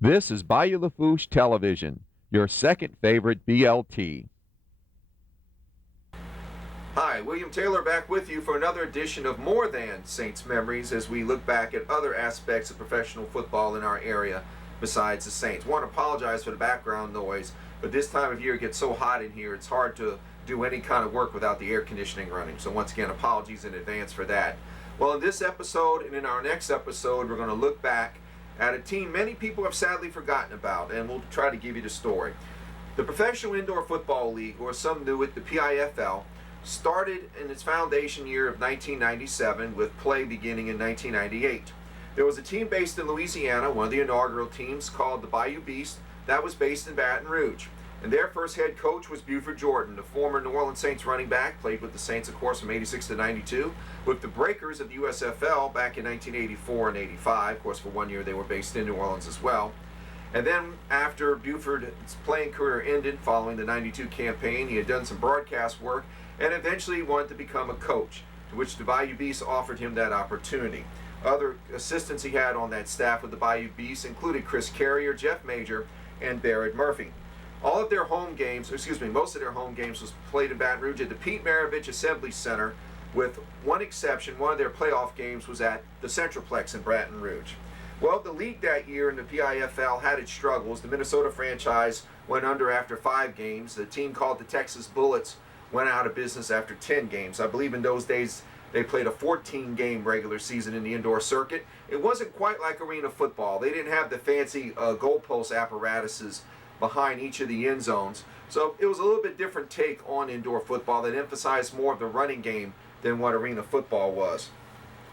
This is Bayou Lafourche Television, your second favorite BLT. Hi, William Taylor back with you for another edition of More Than Saints Memories as we look back at other aspects of professional football in our area besides the Saints. I want to apologize for the background noise, but this time of year it gets so hot in here it's hard to do any kind of work without the air conditioning running. So once again, apologies in advance for that. Well, in this episode and in our next episode, we're going to look back at a team many people have sadly forgotten about, and we'll try to give you the story. The Professional Indoor Football League, or some knew it, the PIFL, started in its foundation year of 1997 with play beginning in 1998. There was a team based in Louisiana, one of the inaugural teams, called the Bayou Beast, that was based in Baton Rouge. And their first head coach was Buford, the former New Orleans Saints running back, played with the Saints, of course, from 86 to 92, with the Breakers of the USFL back in 1984 and 85. Of course, for 1 year they were based in New Orleans as well. And then after Buford's playing career ended following the 92 campaign, he had done some broadcast work and eventually wanted to become a coach, to which the Bayou Beast offered him that opportunity. Other assistants he had on that staff with the Bayou Beast included Chris Carrier, Jeff Major, and Barrett Murphy. All of their home games, most of their home games was played in Baton Rouge at the Pete Maravich Assembly Center, with one exception. One of their playoff games was at the Centralplex in Baton Rouge. Well, the league that year in the PIFL had its struggles. The Minnesota franchise went under after 5 games. The team called the Texas Bullets went out of business after 10 games. I believe in those days they played a 14-game regular season in the indoor circuit. It wasn't quite like arena football. They didn't have the fancy goalpost apparatuses behind each of the end zones. So it was a little bit different take on indoor football that emphasized more of the running game than what arena football was.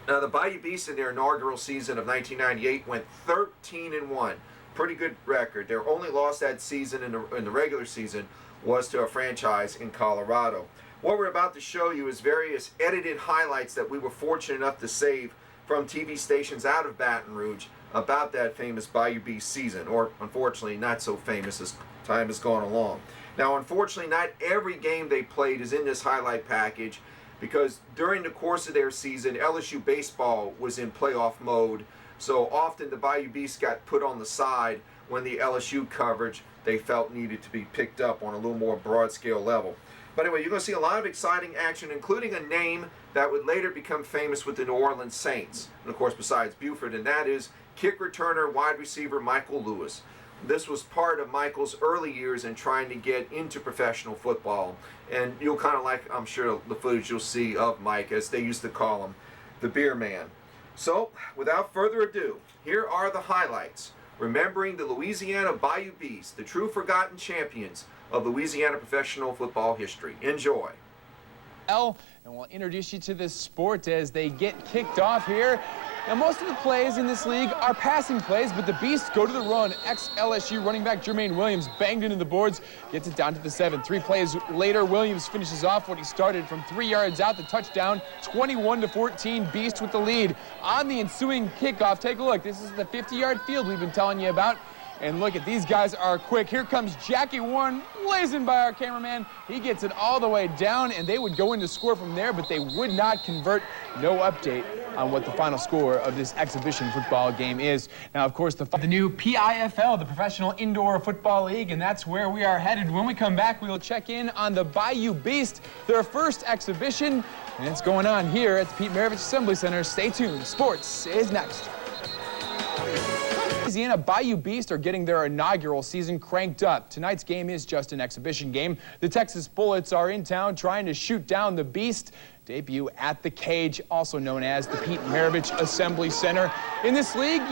Now, the Bayou Beast in their inaugural season of 1998 went 13-1. Pretty good record. Their only loss that season in the regular season was to a franchise in Colorado. What we're about to show you is various edited highlights that we were fortunate enough to save from TV stations out of Baton Rouge about that famous Bayou Beast season, or unfortunately not so famous as time has gone along. Now, unfortunately, not every game they played is in this highlight package, because during the course of their season, LSU baseball was in playoff mode, so often the Bayou Beast got put on the side when the LSU coverage they felt needed to be picked up on a little more broad scale level. But anyway, you're going to see a lot of exciting action, including a name that would later become famous with the New Orleans Saints, and of course besides Buford, and that is kick returner wide receiver Michael Lewis. This was part of Michael's early years in trying to get into professional football, and you'll kind of like, I'm sure, the footage you'll see of Mike, as they used to call him, the beer man. So, without further ado, here are the highlights, remembering the Louisiana Bayou Beast, the true forgotten champions of Louisiana professional football history. Enjoy. And we'll introduce you to this sport as they get kicked off here. Now, most of the plays in this league are passing plays, but the Beasts go to the run. Ex-LSU running back Jermaine Williams banged into the boards, gets it down to the 7. 3 plays later, Williams finishes off what he started from 3 yards out, the touchdown, 21-14, Beast with the lead. On the ensuing kickoff, take a look. This is the 50-yard field we've been telling you about. And look at these guys are quick. Here comes Jackie Warren, blazing by our cameraman. He gets it all the way down, and they would go in to score from there, but they would not convert. No update on what the final score of this exhibition football game is. Now, of course, the new PIFL, the Professional Indoor Football League, and that's where we are headed. When we come back, we will check in on the Bayou Beast, their first exhibition, and it's going on here at the Pete Maravich Assembly Center. Stay tuned. Sports is next. Louisiana Bayou Beast are getting their inaugural season cranked up. Tonight's game is just an exhibition game. The Texas Bullets are in town trying to shoot down the Beast. Debut at the Cage, also known as the Pete Maravich Assembly Center. In this league,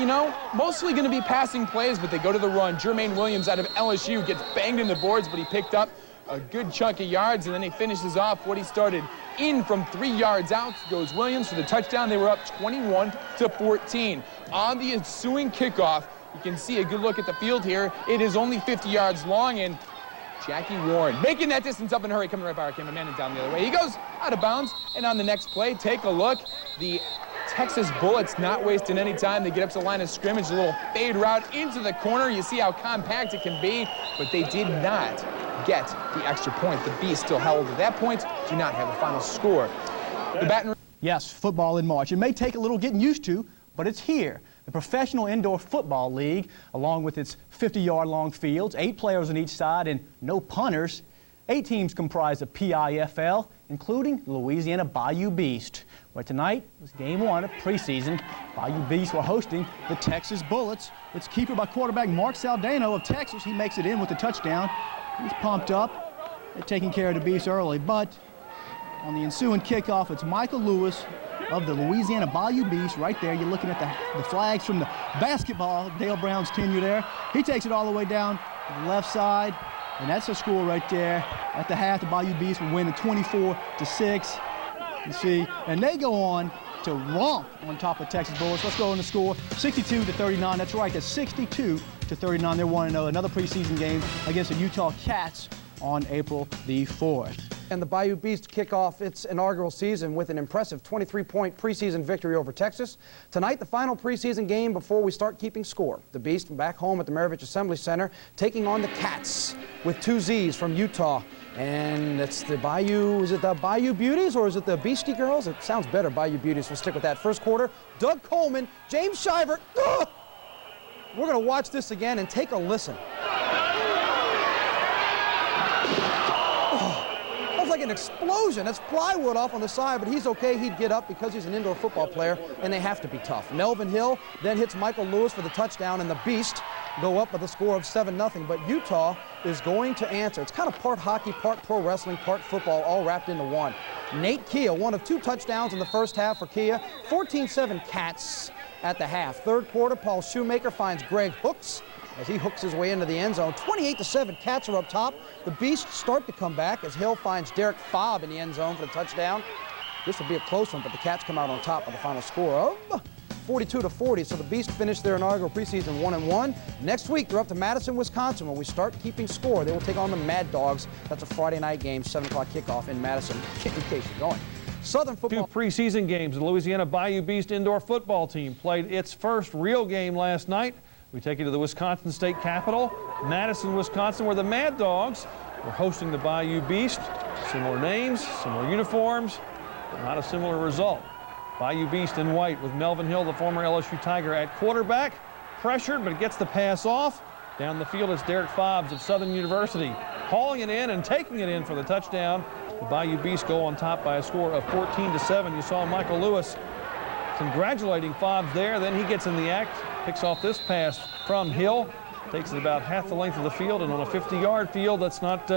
mostly going to be passing plays, but they go to the run. Jermaine Williams out of LSU gets banged in the boards, but he picked up a good chunk of yards, and then he finishes off what he started. In from 3 yards out goes Williams for the touchdown. They were up 21-14. On the ensuing kickoff, you can see a good look at the field here. It is only 50 yards long, and Jackie Warren making that distance up in a hurry, coming right by our cameraman and down the other way. He goes out of bounds, and on the next play, take a look. The Texas Bullets not wasting any time. They get up to the line of scrimmage, a little fade route into the corner. You see how compact it can be, but they did not get the extra point. The Beast still held at that point, do not have the final score. The Baton Yes, football in March. It may take a little getting used to, but it's here. The Professional Indoor Football League, along with its 50-yard long fields, 8 players on each side, and no punters. 8 teams comprise the PIFL, including the Louisiana Bayou Beast, where tonight was game 1 of preseason. Bayou Beast were hosting the Texas Bullets. It's keeper by quarterback Mark Saldano of Texas. He makes it in with a touchdown. He's pumped up. They're taking care of the Beast early, but on the ensuing kickoff, it's Michael Lewis of the Louisiana Bayou Beast right there. You're looking at the flags from the basketball, Dale Brown's tenure there. He takes it all the way down to the left side, and that's a score right there. At the half, the Bayou Beast will win 24-6. You see, and they go on to romp on top of Texas Bullets. Let's go on the score, 62-39. That's right, that's 62-39. They're 1-0. Another preseason game against the Utah Cats on April the 4th. And the Bayou Beast kick off its inaugural season with an impressive 23-point preseason victory over Texas. Tonight, the final preseason game before we start keeping score. The Beast back home at the Maravich Assembly Center, taking on the Cats with 2 Z's from Utah. And it's the Bayou, is it the Bayou Beauties or is it the Beastie Girls? It sounds better, Bayou Beauties. We'll stick with that. First quarter, Doug Coleman, James Shivert. Ugh! We're going to watch this again and take a listen. Like an explosion. That's plywood off on the side, but he's okay. He'd get up because he's an indoor football player, and they have to be tough. Melvin Hill then hits Michael Lewis for the touchdown, and the Beast go up with a score of 7-0. But Utah is going to answer. It's kind of part hockey, part pro wrestling, part football, all wrapped into one. Nate Kia, one of 2 touchdowns in the first half for Kia. 14-7 Cats at the half. Third quarter, Paul Shoemaker finds Greg Hooks as he hooks his way into the end zone. 28-7, Cats are up top. The Beasts start to come back as Hill finds Derek Fobb in the end zone for the touchdown. This will be a close one, but the Cats come out on top with the final score of 42-40. So the Beasts finish their inaugural preseason 1-1. Next week, they're up to Madison, Wisconsin, when we start keeping score. They will take on the Mad Dogs. That's a Friday night game, 7 o'clock kickoff in Madison, in case you're going. Southern football. 2 preseason games. The Louisiana Bayou Beast indoor football team played its first real game last night. We take you to the Wisconsin State Capitol, Madison, Wisconsin, where the Mad Dogs were hosting the Bayou Beast. Similar names, similar uniforms, but not a similar result. Bayou Beast in white with Melvin Hill, the former LSU Tiger, at quarterback. Pressured, but gets the pass off. Down the field, it's Derek Fobbs of Southern University, hauling it in and taking it in for the touchdown. The Bayou Beast go on top by a score of 14-7. You saw Michael Lewis congratulating Fobbs there. Then he gets in the act, picks off this pass from Hill, takes it about half the length of the field, and on a 50-yard field, that's not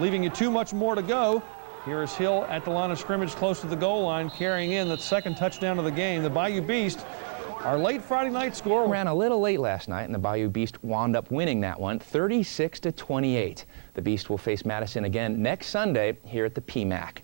leaving you too much more to go. Here is Hill at the line of scrimmage close to the goal line, carrying in that second touchdown of the game. The Bayou Beast, our late Friday night score. Ran a little late last night, and the Bayou Beast wound up winning that one, 36-28. The Beast will face Madison again next Sunday here at the PMAC.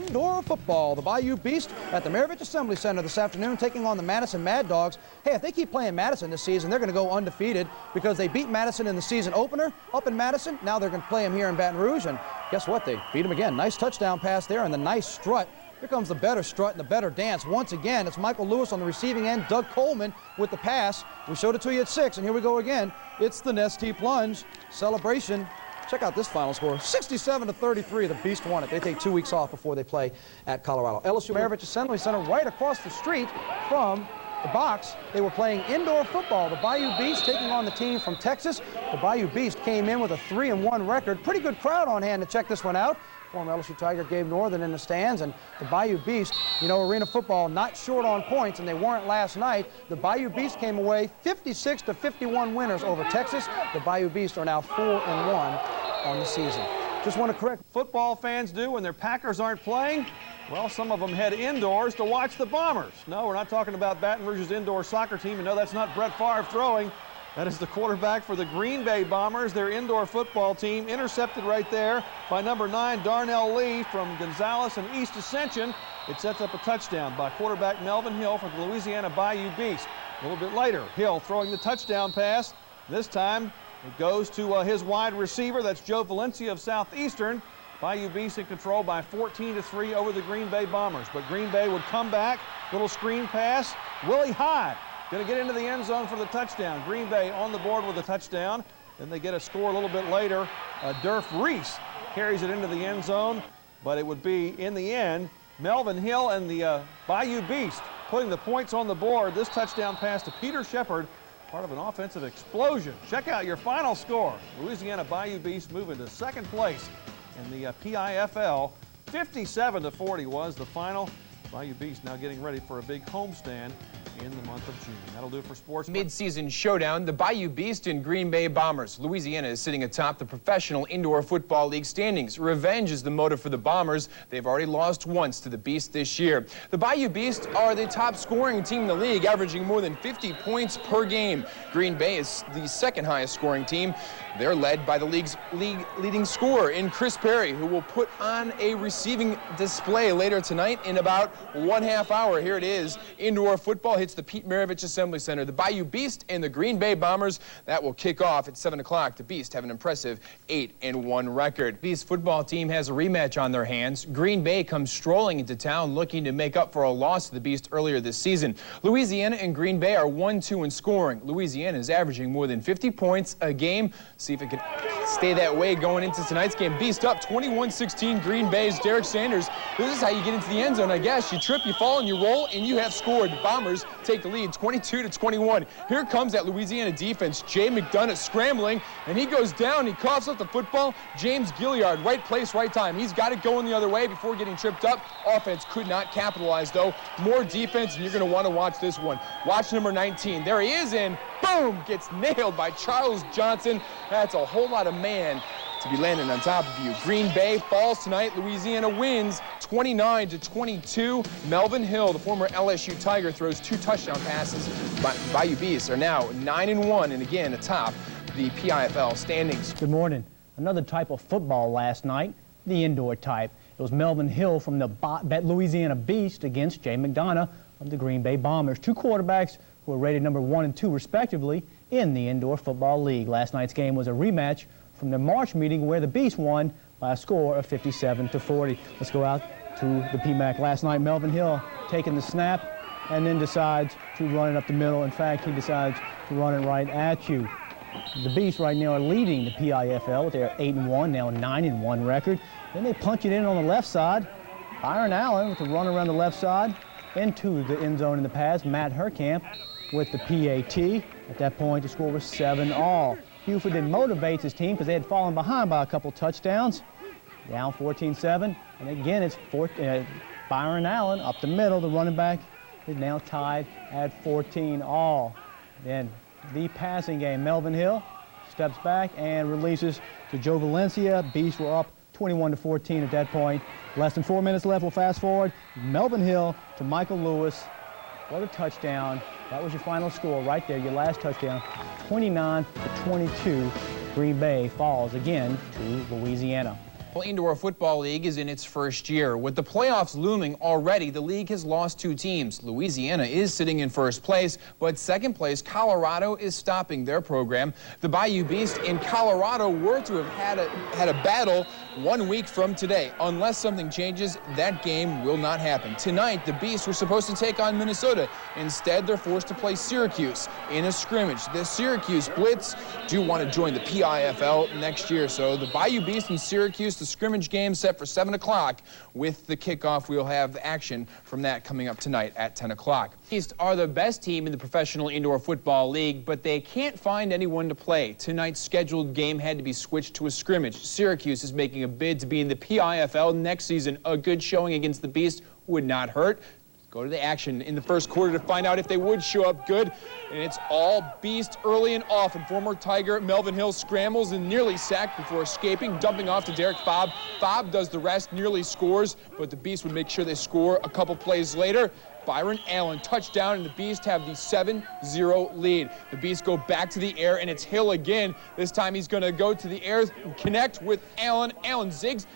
Indoor football, the Bayou Beast at the Maravich Assembly Center this afternoon, taking on the Madison Mad Dogs. Hey, if they keep playing Madison this season, they're going to go undefeated because they beat Madison in the season opener up in Madison. Now they're going to play them here in Baton Rouge, and guess what? They beat them again. Nice touchdown pass there, and the nice strut. Here comes the better strut and the better dance. Once again, it's Michael Lewis on the receiving end, Doug Coleman with the pass. We showed it to you at 6, and here we go again. It's the Nestea plunge celebration. Check out this final score, 67-33. The Beast won it. They take 2 weeks off before they play at Colorado. LSU Maravich Assembly Center right across the street from the box. They were playing indoor football. The Bayou Beast taking on the team from Texas. The Bayou Beast came in with a 3-1 record. Pretty good crowd on hand to check this one out. Former LSU Tiger Gabe Northern in the stands, and the Bayou Beast, you know, arena football not short on points, and they weren't last night. The Bayou Beast came away 56-51 winners over Texas. The Bayou Beast are now 4-1 on the season. Just want to correct. Football fans do when their Packers aren't playing. Well, some of them head indoors to watch the Bombers. No, we're not talking about Baton Rouge's indoor soccer team, and no, that's not Brett Favre throwing. That is the quarterback for the Green Bay Bombers, their indoor football team, intercepted right there by number 9, Darnell Lee from Gonzales and East Ascension. It sets up a touchdown by quarterback Melvin Hill for the Louisiana Bayou Beast. A little bit later, Hill throwing the touchdown pass. This time it goes to his wide receiver. That's Joe Valencia of Southeastern. Bayou Beast in control by 14-3 over the Green Bay Bombers. But Green Bay would come back, little screen pass. Willie High going to get into the end zone for the touchdown. Green Bay on the board with a touchdown. Then they get a score a little bit later. Durf Reese carries it into the end zone, but it would be, in the end, Melvin Hill and the Bayou Beast putting the points on the board. This touchdown pass to Peter Shepard, part of an offensive explosion. Check out your final score. Louisiana Bayou Beast moving to second place in the PIFL. 57-40 was the final. Bayou Beast now getting ready for a big homestand in the month of June. That'll do it for sports. Mid-season showdown, the Bayou Beast and Green Bay Bombers. Louisiana is sitting atop the Professional Indoor Football League standings. Revenge is the motive for the Bombers. They've already lost once to the Beast this year. The Bayou Beast are the top scoring team in the league, averaging more than 50 points per game. Green Bay is the second highest scoring team. They're led by the league's leading scorer in Chris Perry, who will put on a receiving display later tonight in about 1/2 hour. Here it is. Indoor football hits the Pete Maravich Assembly Center. The Bayou Beast and the Green Bay Bombers. That will kick off at 7 o'clock. The Beast have an impressive 8-1 record. Beast football team has a rematch on their hands. Green Bay comes strolling into town looking to make up for a loss to the Beast earlier this season. Louisiana and Green Bay are 1-2 in scoring. Louisiana is averaging more than 50 points a game. See if it can stay that way going into tonight's game. Beast up 21-16. Green Bay's Derek Sanders. This is how you get into the end zone, I guess. You trip, you fall, and you roll, and you have scored. The Bombers take the lead 22-21. Here comes that Louisiana defense. Jay McDonough scrambling, and he goes down. He coughs up the football. James Gilliard, right place, right time. He's got it going the other way before getting tripped up. Offense could not capitalize, though. More defense, and you're going to want to watch this one. Watch number 19. There he is, and boom, gets nailed by Charles Johnson. That's a whole lot of man to be landing on top of you. Green Bay falls tonight. Louisiana wins 29-22. Melvin Hill, the former LSU Tiger, throws 2 touchdown passes. Bayou Beasts are now 9-1 and again atop the PIFL standings. Good morning. Another type of football last night, the indoor type. It was Melvin Hill from the Louisiana Beast against Jay McDonough of the Green Bay Bombers. 2 quarterbacks who were rated number 1 and 2 respectively in the Indoor Football League. Last night's game was a rematch from the March meeting where the Beast won by a score of 57-40. Let's go out to the PMAC. Last night, Melvin Hill taking the snap and then decides to run it up the middle. In fact, he decides to run it right at you. The Beast right now are leading the PIFL with their 8-1, now 9-1 record. Then they punch it in on the left side. Byron Allen with a run around the left side into the end zone in the pass. Matt Herkamp with the PAT. At that point, the score was 7-all. Buford then motivates his team because they had fallen behind by a couple touchdowns. Down 14-7. And again, it's Byron Allen up the middle. The running back is now tied at 14-all. Then the passing game. Melvin Hill steps back and releases to Joe Valencia. Beast were up 21-14 at that point. Less than 4 minutes left. We'll fast forward. Melvin Hill to Michael Lewis. What a touchdown. That was your final score right there, your last touchdown. 29-22. Green Bay falls again to Louisiana. Well, Indoor Football League is in its first year. With the playoffs looming already, the league has lost 2 teams. Louisiana is sitting in first place, but second place, Colorado, is stopping their program. The Bayou Beast in Colorado were to have had a battle 1 week from today. Unless something changes, that game will not happen. Tonight, the Beasts were supposed to take on Minnesota. Instead, they're forced to play Syracuse in a scrimmage. The Syracuse Blitz do want to join the PIFL next year, so the Bayou Beast and Syracuse, the scrimmage game set for 7 o'clock. With the kickoff, we'll have action from that coming up tonight at 10 o'clock. East are the best team in the Professional Indoor Football League, but they can't find anyone to play. Tonight's scheduled game had to be switched to a scrimmage. Syracuse is making a bid to be in the PIFL next season. A good showing against the Beast would not hurt. Go to the action in the first quarter to find out if they would show up good. And it's all Beast early and often. Former Tiger Melvin Hill scrambles and nearly sacked before escaping, dumping off to Derek Fobb. Fobb does the rest, nearly scores, but the Beast would make sure they score a couple plays later. Byron Allen, touchdown, and the Beast have the 7-0 lead. The Beast go back to the air, and it's Hill again. This time he's going to go to the air and connect with Allen. Allen zags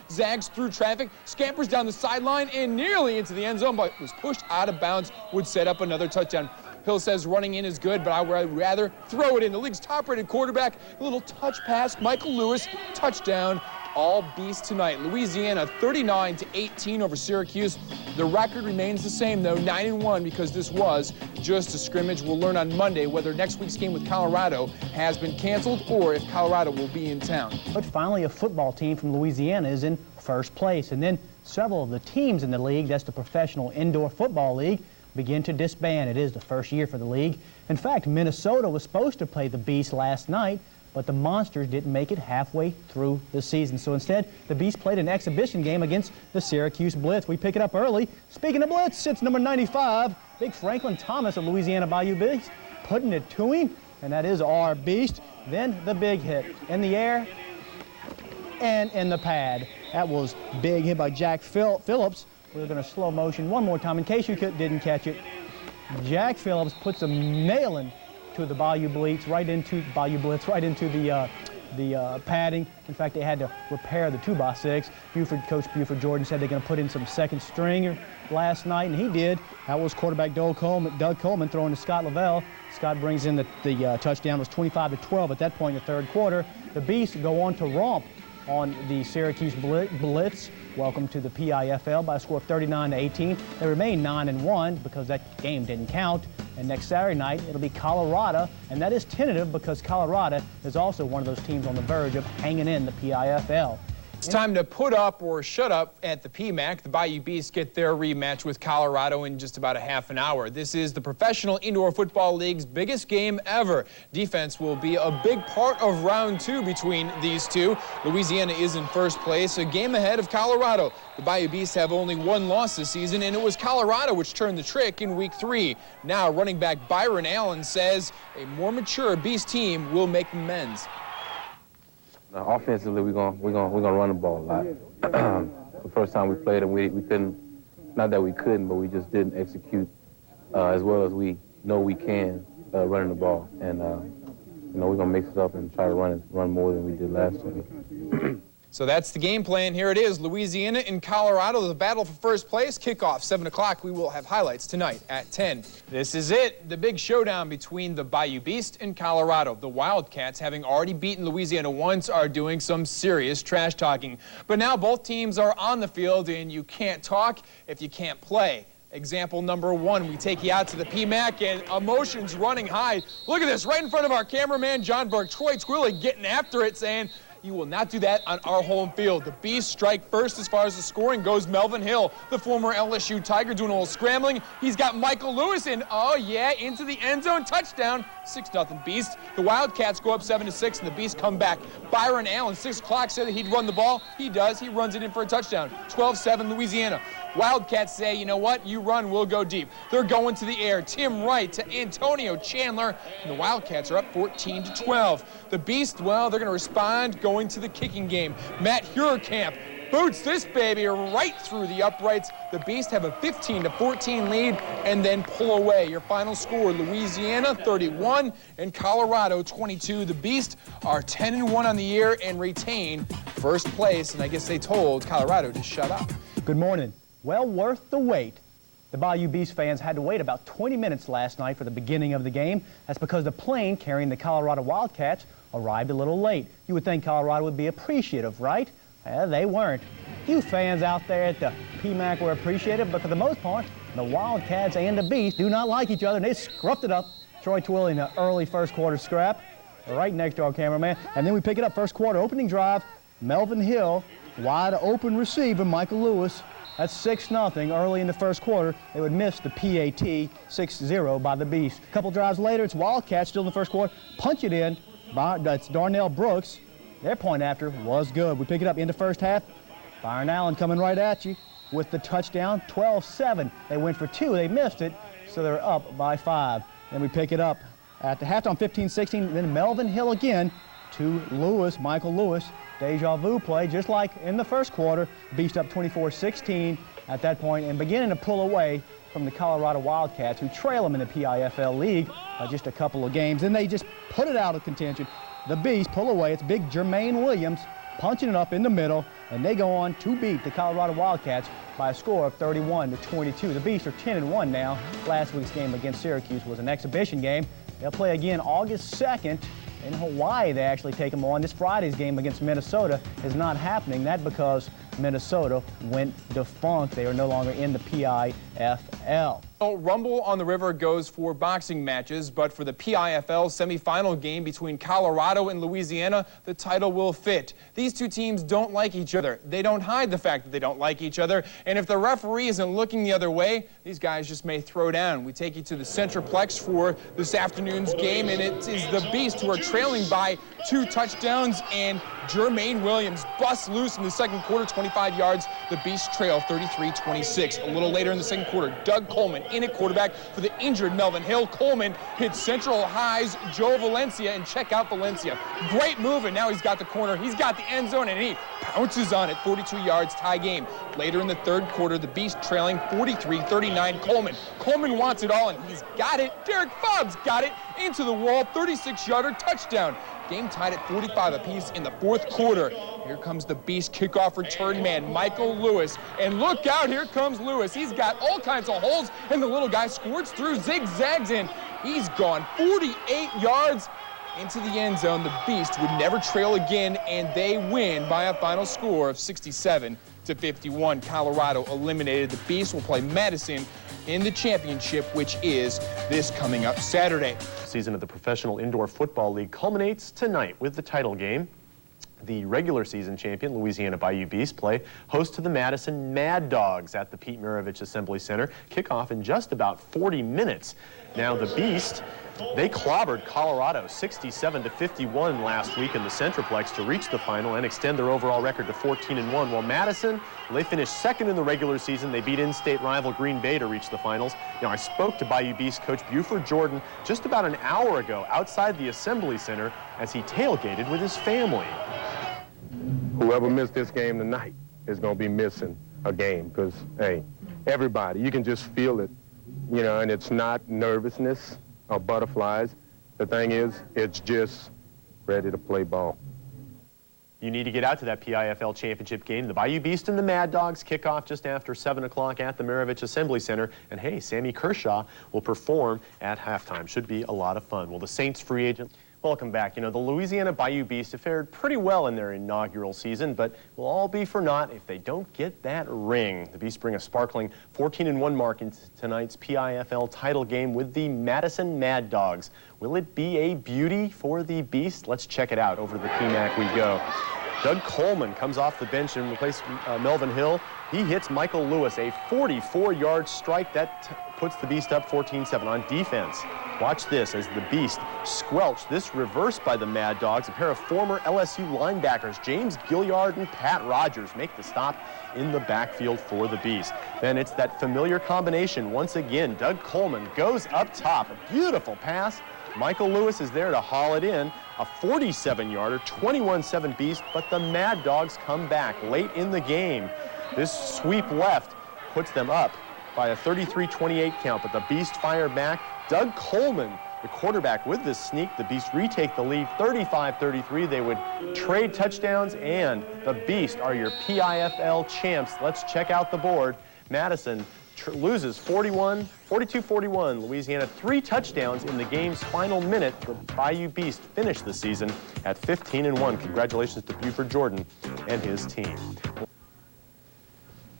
through traffic, scampers down the sideline, and nearly into the end zone, but was pushed out of bounds, would set up another touchdown. Hill says running in is good, but I would rather throw it in. The league's top-rated quarterback, a little touch pass, Michael Lewis, touchdown. All Beast tonight. Louisiana 39-18 over Syracuse. The record remains the same, though, 9-1, because this was just a scrimmage. We'll learn on Monday whether next week's game with Colorado has been canceled or if Colorado will be in town. But finally, a football team from Louisiana is in first place. And then several of the teams in the league, that's the Professional Indoor Football League, begin to disband. It is the first year for the league. In fact, Minnesota was supposed to play the Beast last night, but the Monsters didn't make it halfway through the season. So instead, the Beast played an exhibition game against the Syracuse Blitz. We pick it up early. Speaking of Blitz, it's number 95, Big Franklin Thomas of Louisiana Bayou Beast, putting it to him, and that is our Beast. Then the big hit in the air and in the pad. That was big hit by Jack Phillips. We're going to slow motion one more time in case you didn't catch it. Jack Phillips puts a nailing to the Bayou Blitz right into the padding. In fact, they had to repair the 2x6. Coach Buford Jordan said they're going to put in some second stringer last night, and he did. That was quarterback Doug Coleman throwing to Scott Lavelle. Scott brings in the touchdown. It was 25-12 at that point in the third quarter. The Beasts go on to romp on the Syracuse Blitz. Welcome to the PIFL by a score of 39-18. They remain 9-1 because that game didn't count. And next Saturday night, it'll be Colorado, and that is tentative because Colorado is also one of those teams on the verge of hanging in the PIFL. It's time to put up or shut up at the PMAC. The Bayou Beasts get their rematch with Colorado in just about a half an hour. This is the Professional Indoor Football League's biggest game ever. Defense will be a big part of round 2 between these two. Louisiana is in first place, a game ahead of Colorado. The Bayou Beasts have only one loss this season, and it was Colorado which turned the trick in week 3. Now, running back Byron Allen says a more mature Beast team will make amends. Offensively, we're gonna run the ball a lot. The first time we played them, we couldn't. Not that we couldn't, but we just didn't execute as well as we know we can running the ball. And we're gonna mix it up and try to run more than we did last time. So that's the game plan. Here it is. Louisiana and Colorado, the battle for first place. Kickoff, 7 o'clock. We will have highlights tonight at 10. This is it, the big showdown between the Bayou Beast and Colorado. The Wildcats, having already beaten Louisiana once, are doing some serious trash talking. But now both teams are on the field, and you can't talk if you can't play. Example number 1, we take you out to the PMAC, and emotions running high. Look at this, right in front of our cameraman, John Burke. Troy Twilley getting after it, saying, "You will not do that on our home field." The Beast strike first as far as the scoring goes. Melvin Hill, the former LSU Tiger, doing a little scrambling. He's got Michael Lewis in. Oh, yeah, into the end zone. Touchdown. 6-0 Beast. The Wildcats go up 7-6, and the Beast come back. Byron Allen, 6 o'clock, said that he'd run the ball. He does. He runs it in for a touchdown. 12-7 Louisiana. Wildcats say, you know what? You run, we'll go deep. They're going to the air. Tim Wright to Antonio Chandler, and the Wildcats are up 14-12. The Beast, well, they're going to respond going to the kicking game. Matt Huerkamp boots this baby right through the uprights. The Beast have a 15-14 lead and then pull away. Your final score, Louisiana 31 and Colorado 22. The Beast are 10-1 on the year and retain first place, and I guess they told Colorado to shut up. Good morning. Well worth the wait. The Bayou Beast fans had to wait about 20 minutes last night for the beginning of the game. That's because the plane carrying the Colorado Wildcats arrived a little late. You would think Colorado would be appreciative, right? They weren't. You fans out there at the PMAC were appreciative, but for the most part, the Wildcats and the Beast do not like each other, and they scruffed it up. Troy Twilley in an early first quarter scrap, right next to our cameraman. And then we pick it up first quarter, opening drive, Melvin Hill, wide open receiver, Michael Lewis. That's 6-0 early in the first quarter. They would miss the PAT 6-0 by the Beast. A couple drives later, it's Wildcats still in the first quarter. Punch it in. That's Darnell Brooks. Their point after was good. We pick it up in the first half. Byron Allen coming right at you with the touchdown, 12-7. They went for 2. They missed it, so they're up by 5. Then we pick it up at the halftime, 15-16. Then Melvin Hill again to Lewis, Michael Lewis. Deja vu play, just like in the first quarter. Beast up 24-16 at that point and beginning to pull away from the Colorado Wildcats, who trail them in the PIFL League by just a couple of games. Then they just put it out of contention. The Beast pull away. It's big Jermaine Williams punching it up in the middle, and they go on to beat the Colorado Wildcats by a score of 31-22. The Beasts are 10-1 now. Last week's game against Syracuse was an exhibition game. They'll play again August 2nd. In Hawaii, they actually take them on. This Friday's game against Minnesota is not happening. That's because Minnesota went defunct. They are no longer in the PIFL. Rumble on the River goes for boxing matches, but for the PIFL semifinal game between Colorado and Louisiana, the title will fit. These two teams don't like each other. They don't hide the fact that they don't like each other, and if the referee isn't looking the other way, these guys just may throw down. We take you to the Centraplex for this afternoon's game, and it is the Beast who are trailing by 2 touchdowns, and Jermaine Williams busts loose in the second quarter, 25 yards. The Beast trail 33-26. A little later in the second quarter, Doug Coleman in at quarterback for the injured Melvin Hill. Coleman hits Central High's Joe Valencia, and check out Valencia. Great move, and now he's got the corner. He's got the end zone, and he pounces on it. 42 yards, tie game. Later in the third quarter, the Beast trailing 43-39. Coleman wants it all, and he's got it. Derek Fobbs got it into the wall. 36-yarder touchdown. Game tied at 45 apiece in the fourth quarter. Here comes the Beast kickoff return man, Michael Lewis. And look out, here comes Lewis. He's got all kinds of holes, and the little guy squirts through, zigzags in. He's gone 48 yards into the end zone. The Beast would never trail again, and they win by a final score of 67-51. Colorado eliminated. The Beast will play Madison in the championship, which is this coming up Saturday. Season of the Professional Indoor Football League culminates tonight with the title game. The regular season champion, Louisiana Bayou Beast, play host to the Madison Mad Dogs at the Pete Maravich Assembly Center. Kickoff in just about 40 minutes. Now the Beast, they clobbered Colorado 67-51 last week in the Centraplex to reach the final and extend their overall record to 14-1. While Madison, they finished second in the regular season. They beat in-state rival Green Bay to reach the finals. Now, I spoke to Bayou Beast coach Buford Jordan just about an hour ago outside the Assembly Center as he tailgated with his family. Whoever missed this game tonight is going to be missing a game because, hey, everybody, you can just feel it, you know, and it's not nervousness or butterflies. The thing is, it's just ready to play ball. You need to get out to that PIFL championship game. The Bayou Beast and the Mad Dogs kick off just after 7 o'clock at the Maravich Assembly Center. And hey, Sammy Kershaw will perform at halftime. Should be a lot of fun. Will the Saints free agent? Welcome back. You know, the Louisiana Bayou Beast have fared pretty well in their inaugural season, but will all be for naught if they don't get that ring. The Beasts bring a sparkling 14-1 mark in tonight's PIFL title game with the Madison Mad Dogs. Will it be a beauty for the Beast? Let's check it out. Over to the PMAC we go. Doug Coleman comes off the bench and replaces Melvin Hill. He hits Michael Lewis, a 44-yard strike that puts the Beast up 14-7 on defense. Watch this as the Beast squelch this reverse by the Mad Dogs. A pair of former LSU linebackers, James Gilliard and Pat Rogers, make the stop in the backfield for the Beast. Then it's that familiar combination once again. Doug Coleman goes up top. A beautiful pass. Michael Lewis is there to haul it in. A 47-yarder, 21-7 Beast, but the Mad Dogs come back late in the game. This sweep left puts them up by a 33-28 count, but the Beast fire back. Doug Coleman, the quarterback, with this sneak. The Beast retake the lead 35-33. They would trade touchdowns, and the Beast are your PIFL champs. Let's check out the board. Madison loses 42-41. Louisiana 3 touchdowns in the game's final minute. The Bayou Beast finished the season at 15-1. Congratulations to Buford Jordan and his team.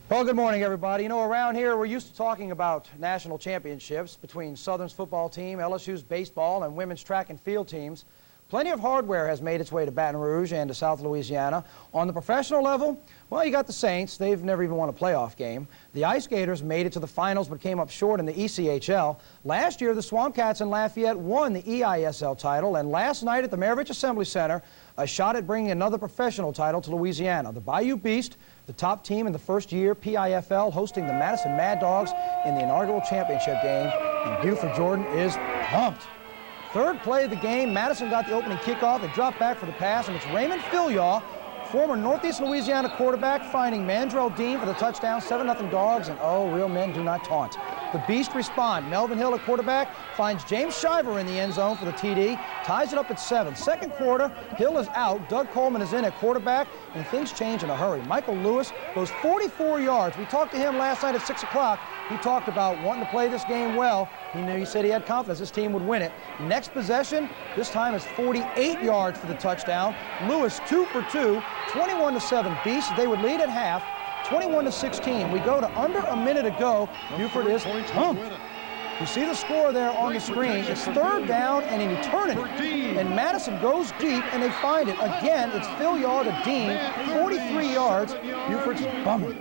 Well, good morning, everybody. You know, around here, we're used to talking about national championships between Southern's football team, LSU's baseball, and women's track and field teams. Plenty of hardware has made its way to Baton Rouge and to South Louisiana. On the professional level, well, you got the Saints. They've never even won a playoff game. The Ice Gators made it to the finals but came up short in the ECHL. Last year, the Swamp Cats in Lafayette won the EISL title, and last night at the Maravich Assembly Center, a shot at bringing another professional title to Louisiana. The Bayou Beast, the top team in the first year PIFL, hosting the Madison Mad Dogs in the inaugural championship game, and Buford Jordan is pumped. Third play of the game, Madison got the opening kickoff. They dropped back for the pass, and it's Raymond Filyaw, former Northeast Louisiana quarterback, finding Mandrell Dean for the touchdown. 7-0 Dogs, and oh, real men do not taunt. The Beast respond. Melvin Hill at quarterback finds James Shiver in the end zone for the TD, ties it up at 7. Second quarter, Hill is out. Doug Coleman is in at quarterback, and things change in a hurry. Michael Lewis goes 44 yards. We talked to him last night at 6 o'clock. He talked about wanting to play this game well. He said he had confidence this team would win it. Next possession, this time it's 48 yards for the touchdown. Lewis 2 for 2, 21-7 Beast. They would lead at half, 21-16. We go to under a minute to go. Buford is pumped. You see the score there on the screen. It's 3rd down and an eternity. And Madison goes deep, and they find it. Again, it's Phil Yaw to Dean, 43 yards. Buford's bumming.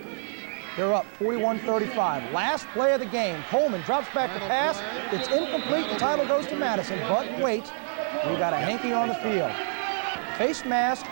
They're up 41-35. Last play of the game. Coleman drops back to pass. It's incomplete. The title goes to Madison. But wait, we got a hanky on the field. Face mask,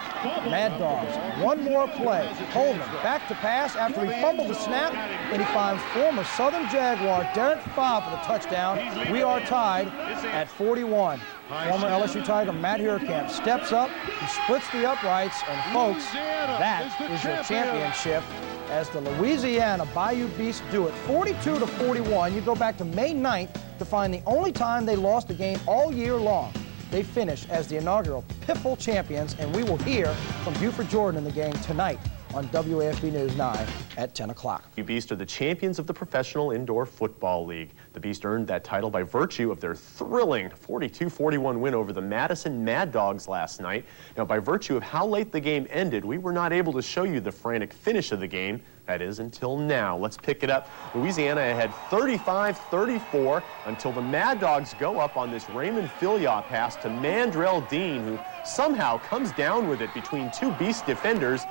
Mad Dogs. One more play. Coleman back to pass after he fumbled the snap, and he finds former Southern Jaguar Derek Fobb for the touchdown. We are tied at 41. Former LSU Tiger Matt Hurkamp steps up, he splits the uprights, and folks, that is your championship as the Louisiana Bayou Beasts do it. 42-41. You go back to May 9th to find the only time they lost a game all year long. They finish as the inaugural Piffle champions, and we will hear from Buford Jordan in the game tonight on WAFB News 9 at 10 o'clock. The Beast are the champions of the Professional Indoor Football League. The Beast earned that title by virtue of their thrilling 42-41 win over the Madison Mad Dogs last night. Now, by virtue of how late the game ended, we were not able to show you the frantic finish of the game. That is, until now. Let's pick it up. Louisiana had 35-34 until the Mad Dogs go up on this Raymond Philyaw pass to Mandrell Dean, who somehow comes down with it between two Beast defenders.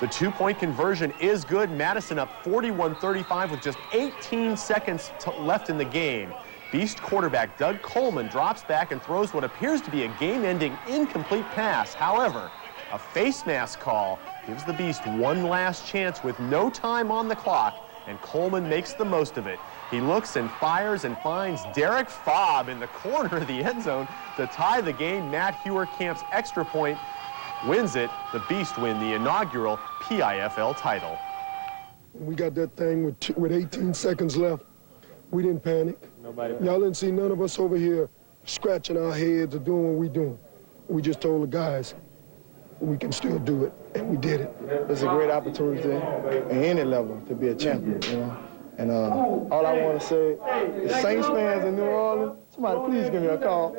The 2-point conversion is good. Madison up 41-35 with just 18 seconds left in the game. Beast quarterback Doug Coleman drops back and throws what appears to be a game-ending incomplete pass. However, a face mask call gives the Beast one last chance with no time on the clock, and Coleman makes the most of it. He looks and fires and finds Derek Fobb in the corner of the end zone to tie the game. Matt Hurkamp's extra point wins it. The Beast win the inaugural PIFL title. We got that thing with 18 seconds left. We didn't panic. Y'all didn't see none of us over here scratching our heads or doing what we doing. We just told the guys, we can still do it, and we did it. It's a great opportunity at any level to be a champion, you know. And all I want to say is Saints fans in New Orleans, somebody please give me a call.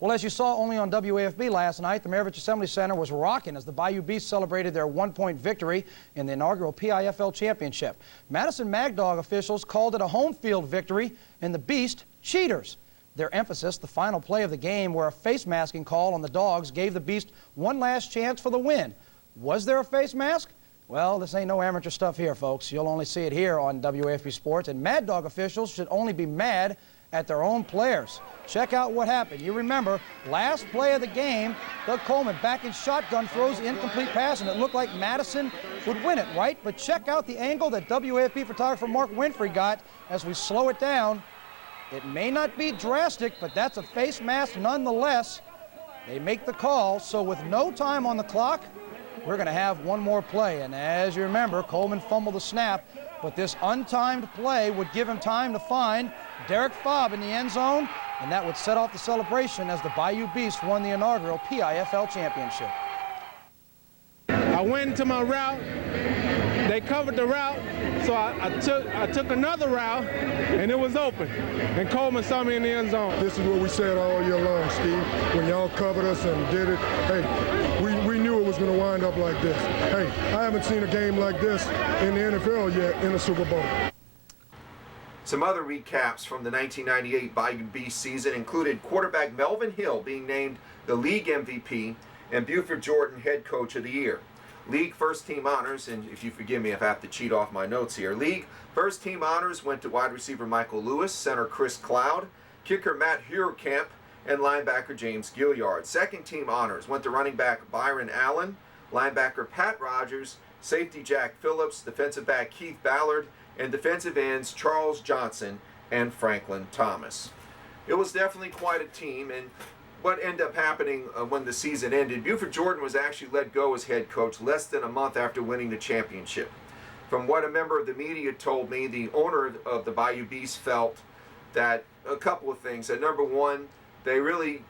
Well, as you saw only on WAFB last night, the Maravich Assembly Center was rocking as the Bayou Beasts celebrated their one-point victory in the inaugural PIFL championship. Madison Mad Dog officials called it a home field victory, and the Beast cheaters. Their emphasis, the final play of the game, where a face masking call on the Dogs gave the Beast one last chance for the win. Was there a face mask? Well, this ain't no amateur stuff here, folks. You'll only see it here on WAFB Sports, and Mad Dog officials should only be mad at their own players. Check out what happened. You remember, last play of the game, Doug Coleman back in shotgun throws the incomplete pass, and it looked like Madison would win it, right? But check out the angle that WAFB photographer Mark Winfrey got as we slow it down. It may not be drastic, but that's a face mask nonetheless. They make the call, so with no time on the clock, we're going to have one more play. And as you remember, Coleman fumbled the snap, but this untimed play would give him time to find Derek Fobb in the end zone, and that would set off the celebration as the Bayou Beasts won the inaugural PIFL championship. I went into my route. They covered the route, so I took another route, and it was open. And Coleman saw me in the end zone. This is what we said all year long, Steve. When y'all covered us and did it, hey, we knew it was going to wind up like this. Hey, I haven't seen a game like this in the NFL yet in the Super Bowl. Some other recaps from the 1998 Bayou Beast season included quarterback Melvin Hill being named the league MVP and Buford Jordan head coach of the year. League first team honors, and if you forgive me if I have to cheat off my notes here, league first team honors went to wide receiver Michael Lewis, center Chris Cloud, kicker Matt Hurkamp, and linebacker James Gilliard. Second team honors went to running back Byron Allen, linebacker Pat Rogers, safety Jack Phillips, defensive back Keith Ballard, and defensive ends Charles Johnson and Franklin Thomas. It was definitely quite a team, and what ended up happening when the season ended, Buford Jordan was actually let go as head coach less than a month after winning the championship. From what a member of the media told me, the owner of the Bayou Beasts felt that a couple of things. That number one, they really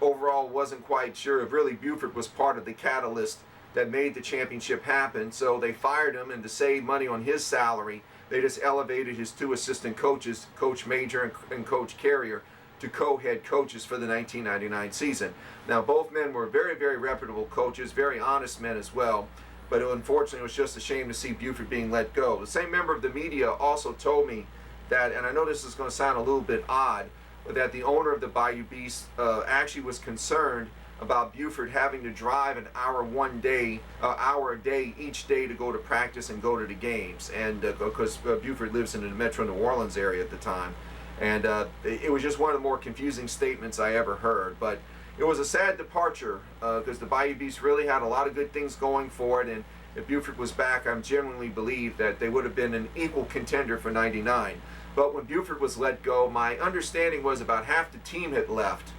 overall wasn't quite sure if really Buford was part of the catalyst that made the championship happen, so they fired him, and to save money on his salary, they just elevated his two assistant coaches, Coach Major and Coach Carrier, to co-head coaches for the 1999 season. Now, both men were very, very reputable coaches, very honest men as well, but unfortunately it was just a shame to see Buford being let go. The same member of the media also told me that, and I know this is going to sound a little bit odd, but that the owner of the Bayou Beast actually was concerned about Buford having to drive an hour a day each day to go to practice and go to the games, and because Buford lives in the Metro New Orleans area at the time, and it was just one of the more confusing statements I ever heard. But it was a sad departure because the Bayou Beast really had a lot of good things going for it, and if Buford was back, I genuinely believe that they would have been an equal contender for '99. But when Buford was let go, my understanding was about half the team had left,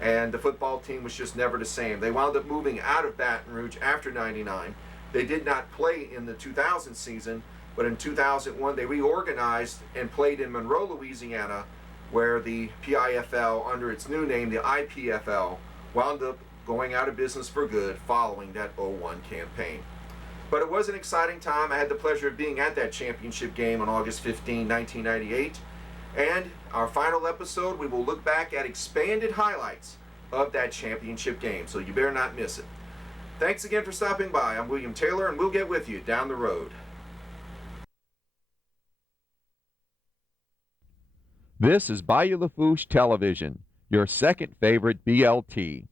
and the football team was just never the same. They wound up moving out of Baton Rouge after '99. They did not play in the 2000 season, but in 2001 they reorganized and played in Monroe, Louisiana, where the PIFL, under its new name, the IPFL, wound up going out of business for good following that '01 campaign. But it was an exciting time. I had the pleasure of being at that championship game on August 15, 1998. And our final episode, we will look back at expanded highlights of that championship game, so you better not miss it. Thanks again for stopping by. I'm William Taylor, and we'll get with you down the road. This is Bayou Lafourche Television, your second favorite BLT.